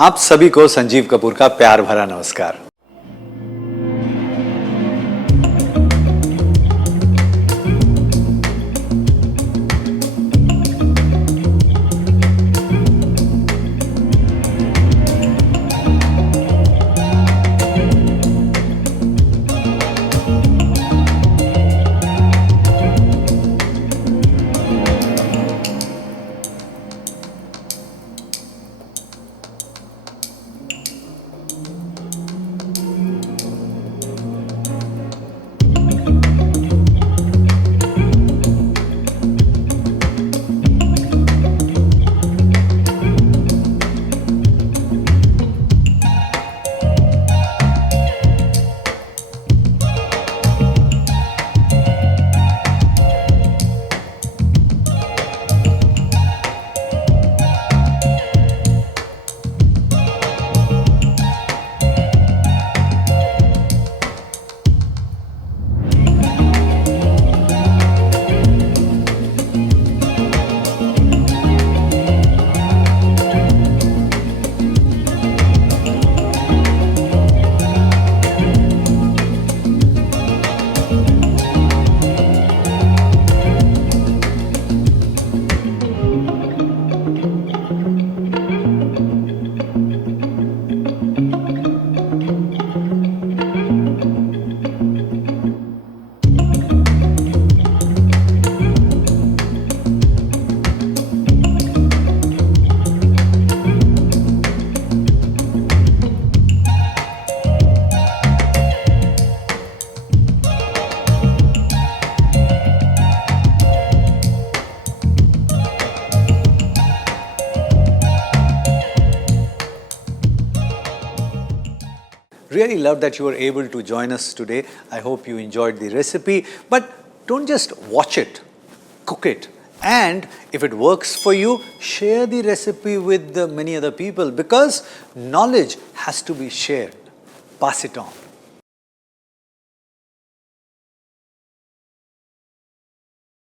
आप सभी को संजीव कपूर का प्यार भरा नमस्कार। Really love that you were able to join us today. I hope you enjoyed the recipe. But don't just watch it, cook it. And if it works for you, share the recipe with many other people because knowledge has to be shared. Pass it on.